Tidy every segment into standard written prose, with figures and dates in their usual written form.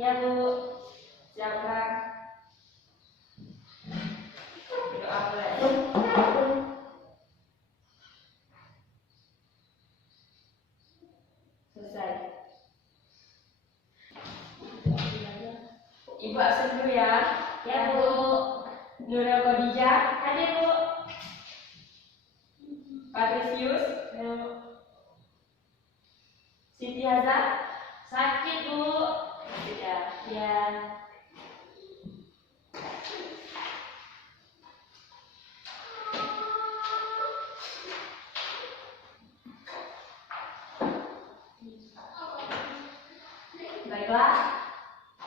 Ya Bu. Siapkan. Doa mulai. Selesai. Ibu absen dulu ya. Ya Bu. Nurul Khadijah, Hadir Bu. Patrisius, Siti Hazar. Sakit Bu. Sudah. Ya. Baiklah,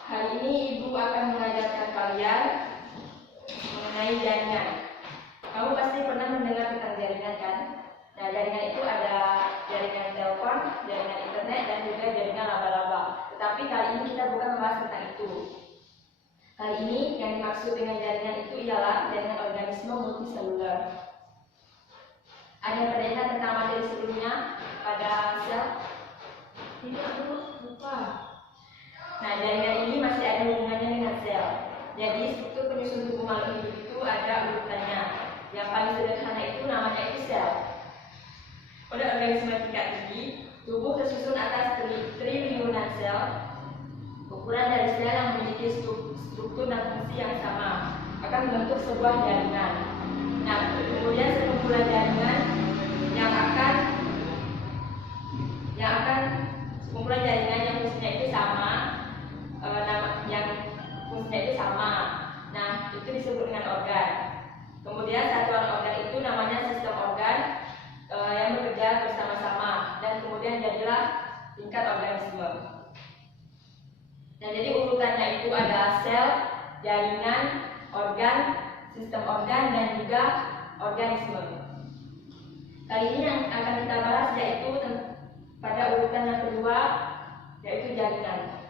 hari ini Ibu akan mengajarkan kalian mengenai jaringan. Kamu pasti pernah mendengar tentang jaringan kan? Nah, jaringan itu ada jaringan telepon, jaringan internet, dan juga jaringan laba-laba. Tetapi kali ini kita bukan membahas tentang itu. Kali ini yang dimaksud dengan jaringan itu ialah jaringan organisme multiseluler. Ada yang pernah ingat tentang materi sebelumnya pada sel? Tidak Bu. Lupa. Nah, jaringan ini masih ada hubungannya dengan sel. Jadi, struktur penyusun tubuh makhluk hidup itu ada urutannya. Yang paling sederhana itu namanya itu sel. Pada organisme tingkat tinggi, tubuh tersusun atas triliunan sel. Ukuran dari sel yang memiliki struktur dan fungsi yang sama akan membentuk sebuah jaringan. Nah, kemudian sekumpulan jaringan yang akan sekumpulan jaringan yang fungsinya itu sama, Nah, itu disebut dengan organ. Kemudian satuan organ itu namanya sistem organ yang bekerja bersama-sama, dan kemudian jadilah tingkat organisme. Nah, jadi urutannya itu ada sel, jaringan, organ, sistem organ, dan juga organisme. Kali ini yang akan kita bahas yaitu pada urutan yang kedua, yaitu jaringan.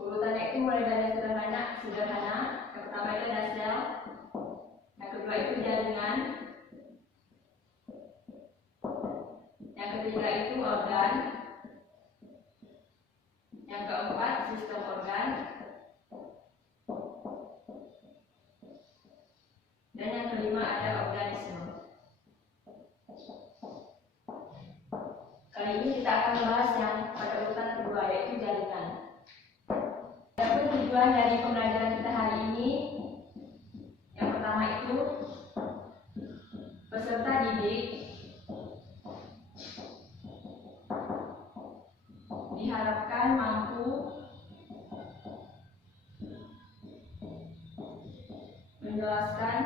Urutannya itu mulai dari yang sederhana. Yang pertama itu ada sel, yang kedua itu jaringan, yang ketiga itu organ, yang keempat sistem organ, dan yang kelima ada organisme. Kali ini kita akan membahas yang pada urutan kedua, yaitu jaringan. Adapun tujuan dari pembelajaran kita hari ini, yang pertama itu peserta didik diharapkan mampu menjelaskan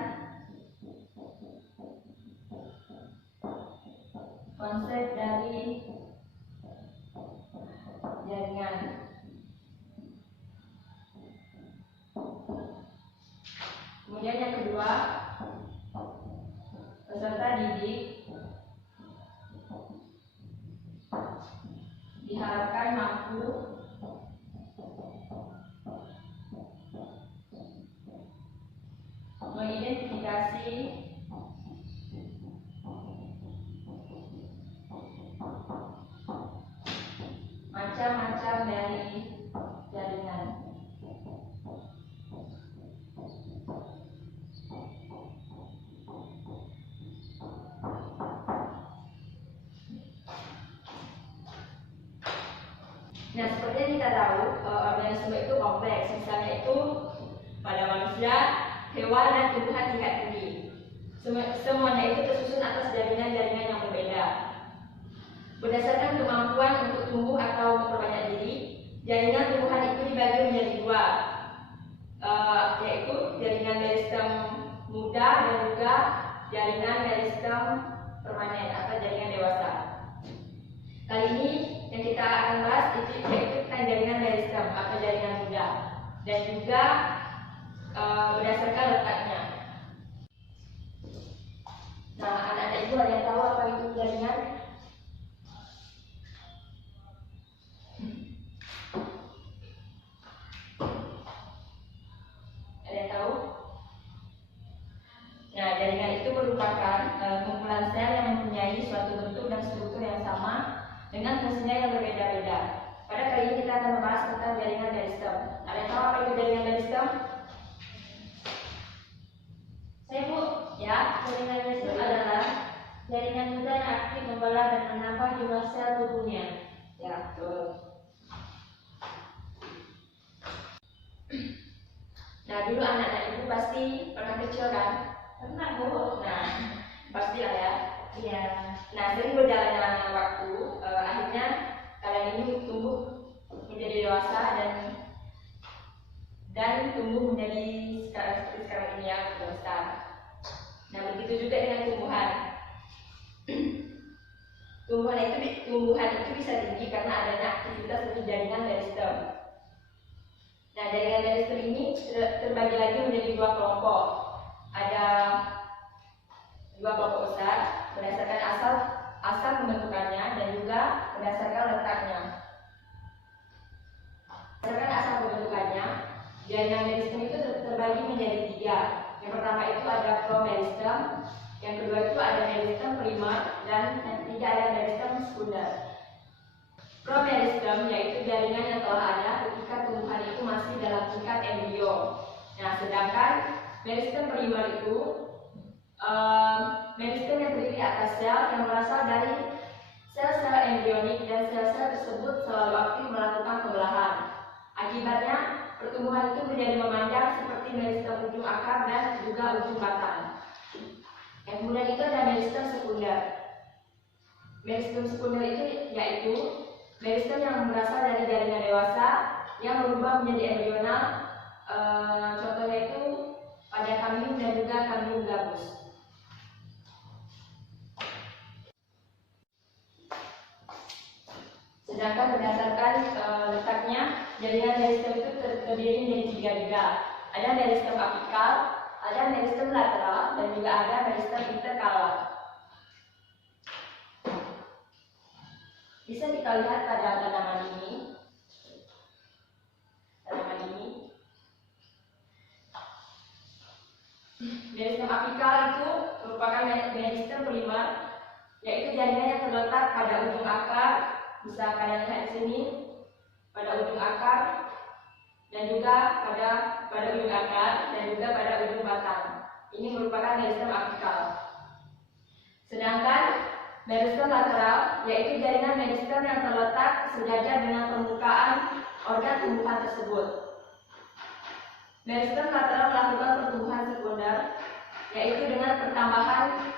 konsep dari jaringan. Kemudian yang kedua, peserta didik diharapkan mampu mengidentifikasi macam-macam dari jaringan. Nah, seperti yang kita tahu, organisme itu kompleks. Misalnya itu pada manusia, hewan, dan tumbuhan tingkat tinggi. Semuanya itu tersusun atas jaringan-jaringan yang berbeda. Berdasarkan kemampuan untuk tumbuh atau memperbanyak diri, jaringan tumbuhan itu dibagi menjadi dua, yaitu jaringan meristem muda dan juga jaringan meristem permanen atau jaringan dewasa. Kali ini yang kita akan bahas itu yaitu jaringan meristem atau jaringan muda, dan juga berdasarkan letaknya. Nah, anak-anak ibu ada yang tahu apa itu jaringan? Ada yang tahu? Nah, jaringan itu merupakan kumpulan sel yang mempunyai suatu bentuk dan struktur yang sama dengan fungsinya yang berbeda-beda. Pada kali ini kita akan membahas tentang jaringan meristem. Ada yang tahu apa itu jaringan meristem? Saya Bu, Ya, jaringan meristem adalah jaringan muda yang aktif membelah dan menambah jumlah sel tubuhnya. ya betul. Nah, dulu anak-anak ibu pasti pernah kecil kan? Pernah Bu? Nah, pastilah ya. Iya. Nah, sering berjalannya waktu, akhirnya kalian ini tumbuh menjadi dewasa dan tumbuh menjadi seperti sekarang ini yang sudah besar. Nah, begitu juga dengan tumbuhan. Tumbuhan itu bisa tinggi karena adanya aktivitas dari jaringan meristem. Nah, jaringan meristem ini terbagi lagi menjadi dua kelompok. Ada dua kelompok besar berdasarkan asal pembentukannya dan juga berdasarkan letaknya. Berdasarkan asal pembentukannya, jaringan meristem itu terbagi menjadi tiga. Yang pertama itu ada promeristem, yang kedua itu ada meristem primer, dan yang ketiga ada meristem sekunder. Promeristem yaitu jaringan yang telah ada ketika tumbuhan itu masih dalam tingkat embrio. Nah, sedangkan meristem primer itu meristem yang terdiri atas sel yang berasal dari sel-sel embrionik dan sel-sel tersebut selalu aktif melakukan pembelahan. Akibatnya, pertumbuhan itu menjadi memanjang seperti meristem ujung akar dan juga ujung batang. Yang kemudian itu ada meristem sekunder. Meristem sekunder itu yaitu meristem yang berasal dari jaringan dewasa yang berubah menjadi embrional. Contohnya itu pada kambing dan juga kambing gabus. Sedangkan berdasarkan letaknya, jaringan meristem itu terdiri menjadi tiga juga. Ada meristem apikal, ada meristem lateral, dan juga ada meristem interkalar. Bisa kita lihat pada tanaman ini. Meristem apikal itu merupakan meristem primer, yaitu jaringan yang terletak pada ujung akar. Bisa kalian lihat di sini pada ujung akar dan juga pada ujung akar dan juga pada ujung batang. Ini merupakan meristem apikal. Sedangkan meristem lateral yaitu jaringan meristem yang terletak sejajar dengan permukaan organ tumbuhan tersebut. Meristem lateral melakukan pertumbuhan sekunder yaitu dengan pertambahan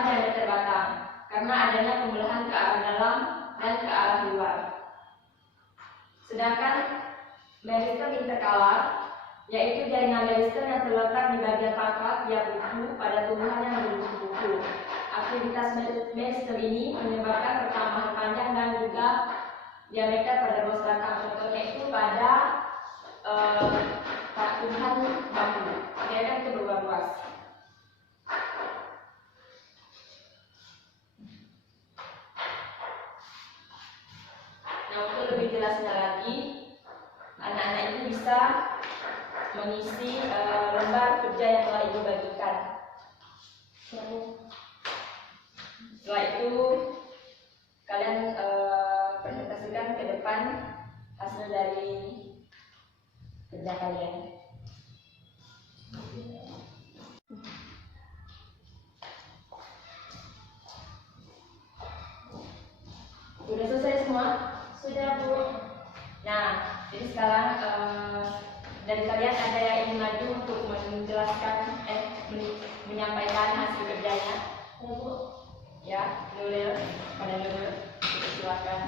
diameter batang karena adanya pembelahan ke arah dalam dan ke arah luar. Sedangkan meristem interkalar yaitu jaringan meristem yang terletak di bagian pangkal tiap buku pada tumbuhan yang berbuku-buku. Aktivitas meristem ini menyebabkan pertambahan panjang dan juga diameter pada ruas batang. Contohnya itu pada tumbuhan bambu, dia kan itu berubah luas. Nah, untuk lebih jelasnya lagi, anak-anak ini bisa mengisi lembar kerja yang telah ibu bagikan. Setelah itu kalian presentasikan ke depan hasil dari kerja kalian. Sudah selesai semua? Sudah Bu. Nah, jadi sekarang dari kalian ada yang ingin maju untuk menjelaskan, menyampaikan hasil kerjanya? Ya Bu. Ya, Nuril, pada Nuril, silakan.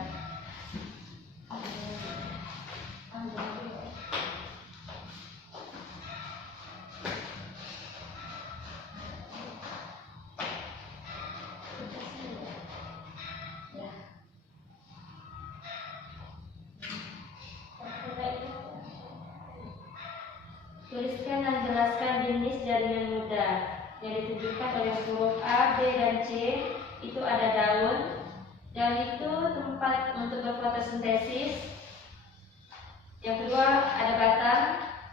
Tuliskan dan jelaskan jenis jaringan muda yang ditunjukkan oleh huruf A, B, dan C. Itu ada daun, daun itu tempat untuk berfotosintesis. Yang kedua ada batang,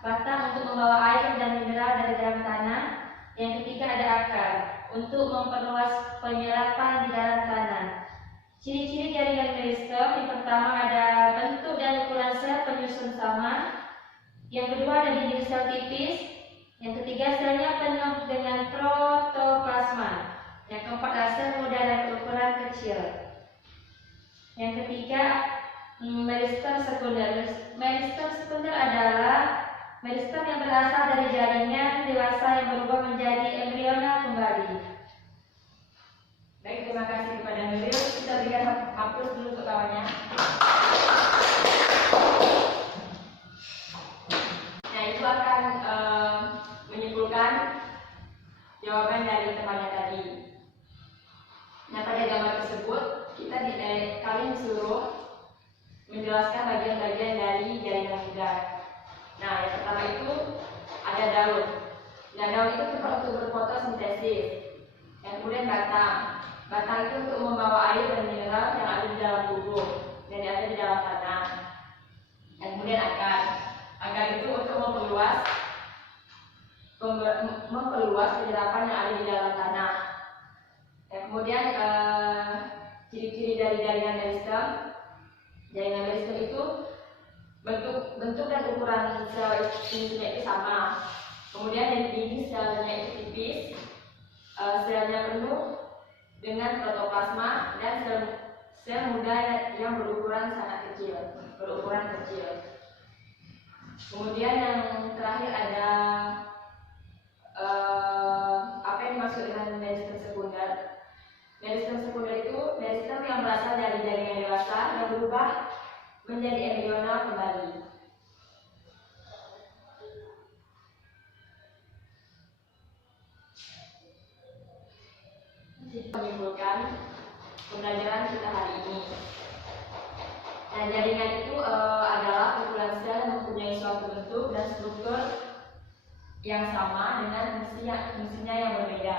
batang untuk membawa air dan mineral dari dalam tanah. Yang ketiga ada akar, untuk memperluas penyerapan di dalam tanah. Ciri-ciri jaringan meristem bersama. Yang kedua ada dinding sel tipis. Yang ketiga selnya penuh dengan protoplasma. Yang keempat adalah sel muda dan berukuran kecil. Yang ketiga meristem sekunder. Meristem sekunder adalah meristem yang berasal dari jaringan dewasa yang berubah menjadi embriona kembali. Baik, terima kasih kepada Nuril. Kita berikan hapus dulu untuk kawannya. Nah, itu akan menyimpulkan jawaban dari temannya tadi. Nah, pada gambar tersebut kita kalian disuruh menjelaskan bagian-bagian dari jaringan muda. Nah, yang pertama itu ada daun. Nah, daun itu tempat untuk berfotosintesis. Yang kemudian batang. Batang itu untuk membawa air dan mineral yang ada di dalam tubuh dan yang ada di dalam tanah. Yang kemudian akar. Akar itu untuk memperluas penyerapan yang ada di dalam tanah. Yang kemudian ciri-ciri dari jaringan meristem. Jaringan meristem itu bentuk dan ukuran sel intinya itu sama. Kemudian dari dinding selnya itu tipis, selnya penuh dengan protoplasma dan sel muda yang berukuran sangat kecil, Kemudian yang terakhir ada apa yang dimaksud dengan meristem sekunder. Meristem sekunder itu meristem yang berasal dari jaringan dewasa yang berubah menjadi embriona kembali. Menyimpulkan pembelajaran kita hari ini. Nah, jaringan itu adalah kumpulan sel yang mempunyai suatu bentuk dan struktur yang sama dengan fungsinya yang berbeda.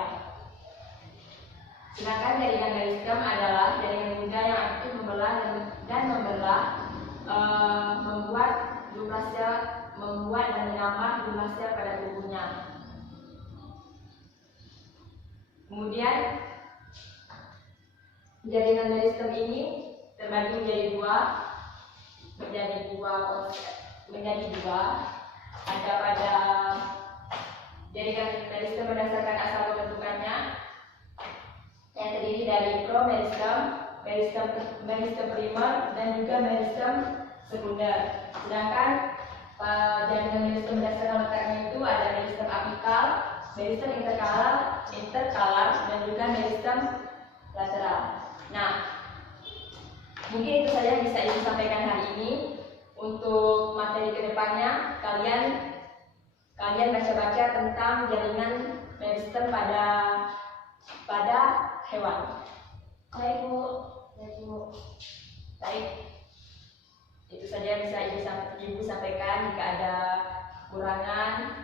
Sedangkan jaringan meristem adalah jaringan muda yang aktif membelah dan membuat dan menambah jumlah sel pada tubuhnya. Kemudian jaringan meristem ini terbagi menjadi dua. Ada pada jaringan meristem berdasarkan asal pembentukannya yang terdiri dari promeristem, meristem primer, dan juga meristem sekunder. Sedangkan jaringan meristem berdasarkan letaknya itu ada meristem apikal, meristem interkalar, dan juga meristem lateral. Nah, mungkin itu saja yang bisa ibu sampaikan hari ini. Untuk materi kedepannya, kalian baca-baca tentang jaringan meristem pada hewan. Baik Bu. Baik. Itu saja yang bisa ibu sampaikan. Jika ada kurangan